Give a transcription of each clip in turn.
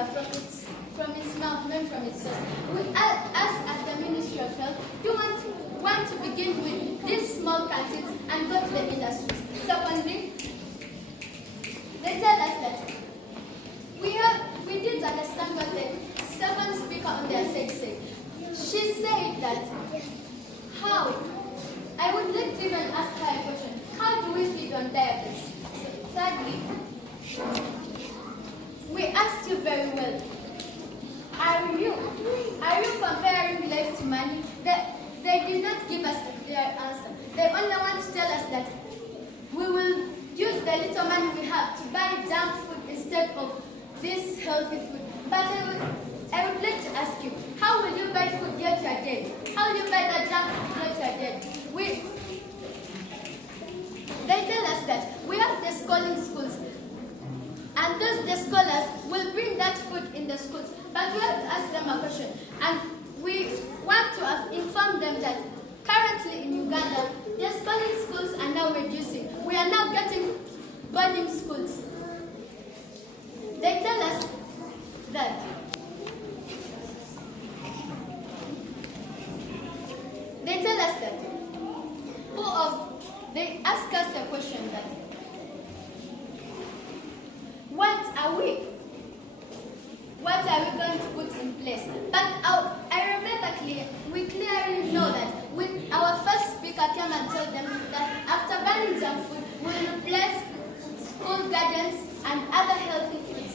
river from its mouth, not from its source. We ask as the Ministry of Health, do you want to begin with these small canteens and go to the industries? Secondly, they tell us that we didn't understand what the second speaker on their side said. She said that how? I would like to even ask her a question. How do we feed on diabetes? Thirdly, we asked you very well. Are you comparing life to money? They did not give us a clear answer. They only want to tell us that we will use the little money we have to buy junk food instead of this healthy food. But I would like to ask you, how will you buy food yet you are dead? How will you buy that junk food yet you are dead? They tell us that we have the schooling schools, and the scholars will bring that food in the schools. But we have to ask them a question, and we want to inform them that currently in Uganda, the schooling schools are now reducing. We are now getting boarding schools. They tell us that they ask us a question that what are we going to put in place? But I remember we clearly know that our first speaker came and told them that after banning junk food, we will replace school gardens and other healthy foods.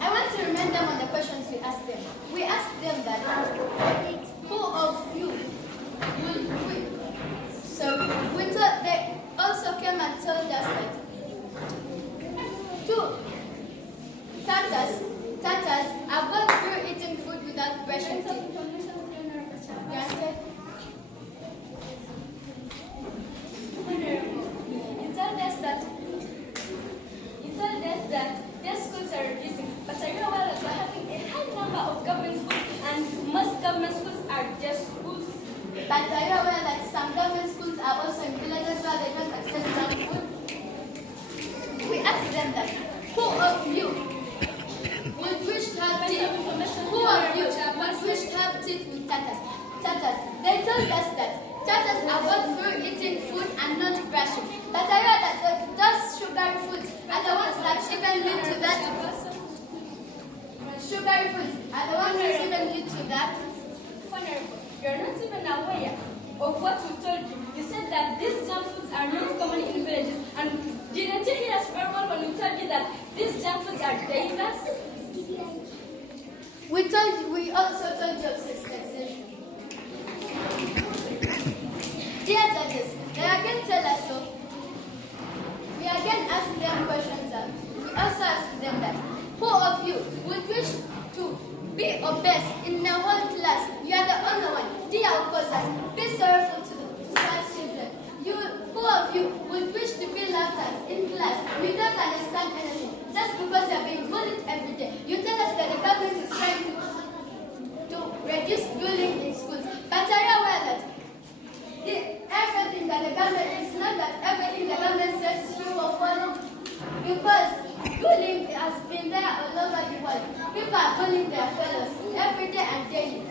I want to remind them on the questions we asked them. We asked them that who of you will quit? So they also came and told us that two Tatas are going through eating food without brushing teeth. You understand? You told us that their schools are reducing, but I know that we're having a high number of government schools, and most government schools are just schools. But are you aware that some government schools are also in villages where they don't access junk food? We asked them that, who of you would wish to have teeth? Who of you would wish to have teeth with tatas? They told us that tatas are both through eating food and not brushing. But I heard that those sugary foods are the ones that even lead to that. Sugary foods are the ones that even lead to that. You're not even aware of what we told you. You said that these junk foods are not common in villages. And didn't you hear us very well when we told you that these junk foods are dangerous? We also told you of sensitization. Dear judges, they again tell us so. We again ask them questions. We also ask them that, who of you would wish to be obese in the whole class? You are the only one. Dear opposers, be sorrowful to such children. Who of you would wish to be laughed at in class? We don't understand anything. Just because you are being bullied every day. You tell us that the government is trying to reduce bullying in schools. But are you aware that everything that the government is not that everything the government says true or follow? Because bullying has been there all over the world. People are bullying their fellows every day and daily.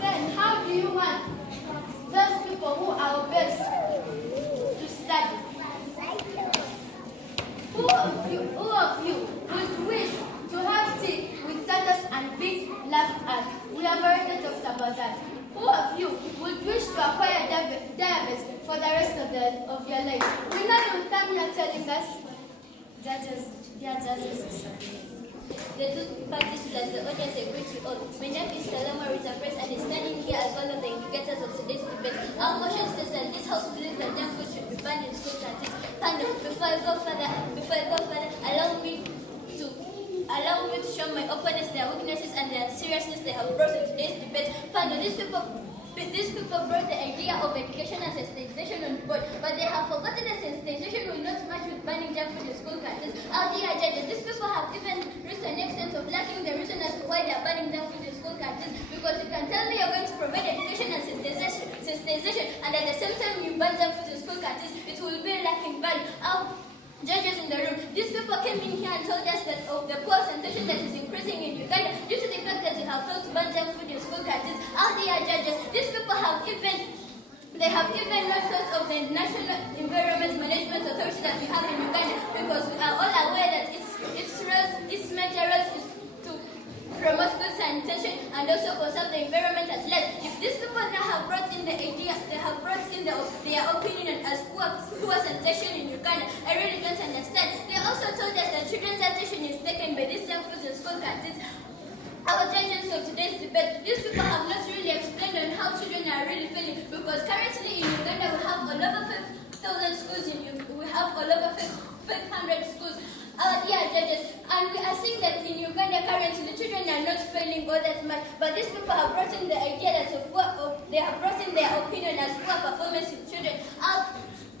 Then how do you want those people who are obese to study? Who of you would wish to have tea with tatas and be laughed at? We have already talked about that. Who of you would wish to acquire diabetes for the rest of your life? We know you will come here telling us, dear judges, the two parties plus the audience agree to all. My name is Salama Rita Press, and is standing here as one of the instigators of today's debate. Our motion states that this House believes that junk food should be banned in school canteens. Panel, before I go further, allow me to show my opponents their weaknesses and their seriousness they have brought to today's debate. Panel, these people brought the idea of education and sensitization on board, but they have forgotten that sensitization will not match with banning junk food in school canteens. Our dear judges, these people have even reached an extent of lacking the reason as to why they are banning junk food in school canteens, because you can tell me you're going to provide education and sensitization, and at the same time you ban junk food in school canteens, it will be lacking value. Our judges in the room, these people came in here and told us that, of the poor sanitation that is increasing in Uganda due to the fact that we have failed to ban junk food in school canteens. All the judges, these people have even notice of the National Environment Management Authority that we have in Uganda, because we are all aware that its major role is to promote good sanitation and also conserve the environment at large. If these people now have brought in the idea, they have brought in their opinion as poor sanitation in Uganda, I really don't understand. They also told us that children's attention is taken by these junk foods in school canteens. Our judges of today's debate, these people have not really explained on how children are really feeling, because currently in Uganda we have all over 5,000 schools we have all over 500 schools. Our dear judges, and we are seeing that in Uganda currently the children are not failing all that much, but these people have brought in the idea that they have brought in their opinion as poor performance in children.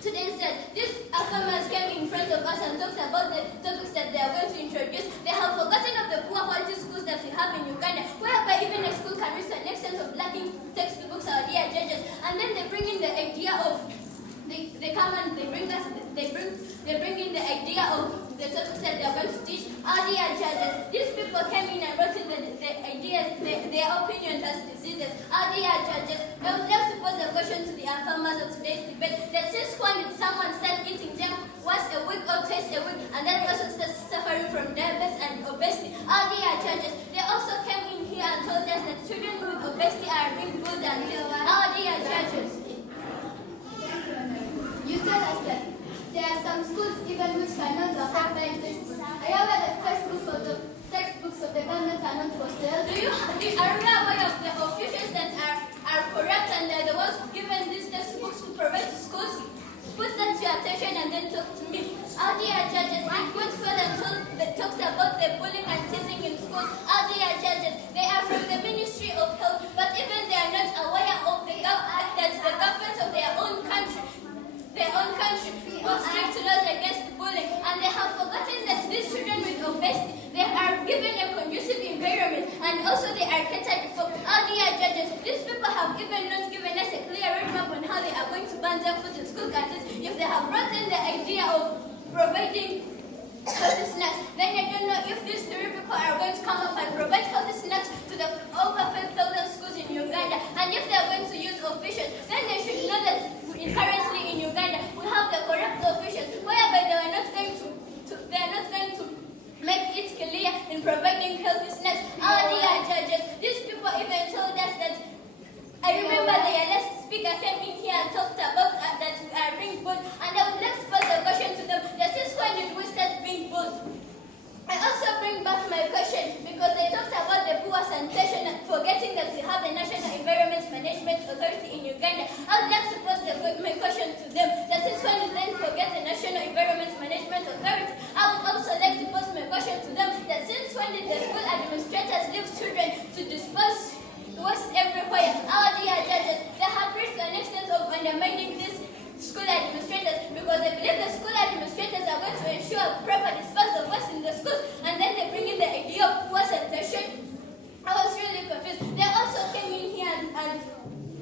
Today said, these farmers came in front of us and talked about the topics that they are going to introduce. They have forgotten of the poor quality schools that we have in Uganda, whereby even a school can reach an extent of lacking textbooks, our dear judges. And then they bring in the idea of, they come and they bring in the idea of the topics that they are going to teach. Our dear judges, these people came in and brought in the ideas, their opinions as diseases. Our dear judges, I would like to pose a question to the farmers of today's debate, that since when did someone start eating jam once a week or twice a week, and that person starts suffering from diabetes and obesity? Our dear judges, they also came in here and told us that children with obesity are being bullied and killed. Our dear judges, You tell us that there are some schools even which cannot afford buying textbooks. Are you aware that textbooks of the government are not for sale? are you aware of the officials that are corrupt and they are the ones given these textbooks to provide to schools? Put that to your attention and then talk to me. Our dear judges, I went further and talked about the bullying and teasing in schools. Our dear judges, they are from the Ministry of Health, but even they are not aware of the government of their own country put strict laws against bullying, and they have forgotten that these children with obesity, they are given a conducive environment, and also they are catered for. Our dear judges, these people have even not given us a clear roadmap on how they are going to ban junk food in school canteens. If they have brought in the idea of providing healthy snacks, then I don't know if these three people are going to come up and provide healthy snacks to the over 5,000 schools in Uganda. And if they are going to use officials, then they should know that currently in Uganda we have the corrupt officials, whereby they are not going to make it clear in providing healthy snacks. Our dear judges, these people even told us that, I remember the last speaker came in here and talked about that we are being bullied, and I would like to pose a question to them, that since when did we start being bullied? I also bring back my question, because they talked about the poor sanitation, forgetting that we have the National Environment Management Authority in Uganda. I would like to pose my question to them, that since when did they forget the National Environment Management Authority? I would also like to pose my question to them, that since when did the school administrators leave children to dispose waste everywhere? Our dear judges, they have reached an extent of undermining these school administrators, because they believe the school administrators are going to ensure proper disposal of waste in the schools, and then they bring in the idea of poor sanitation. I was really confused. They also came in here and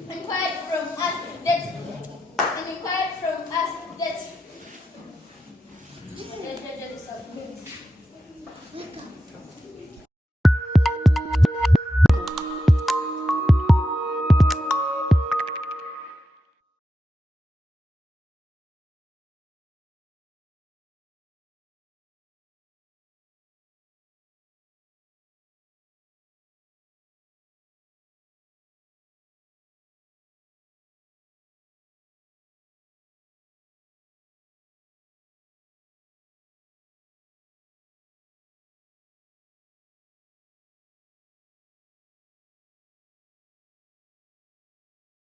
inquired from us that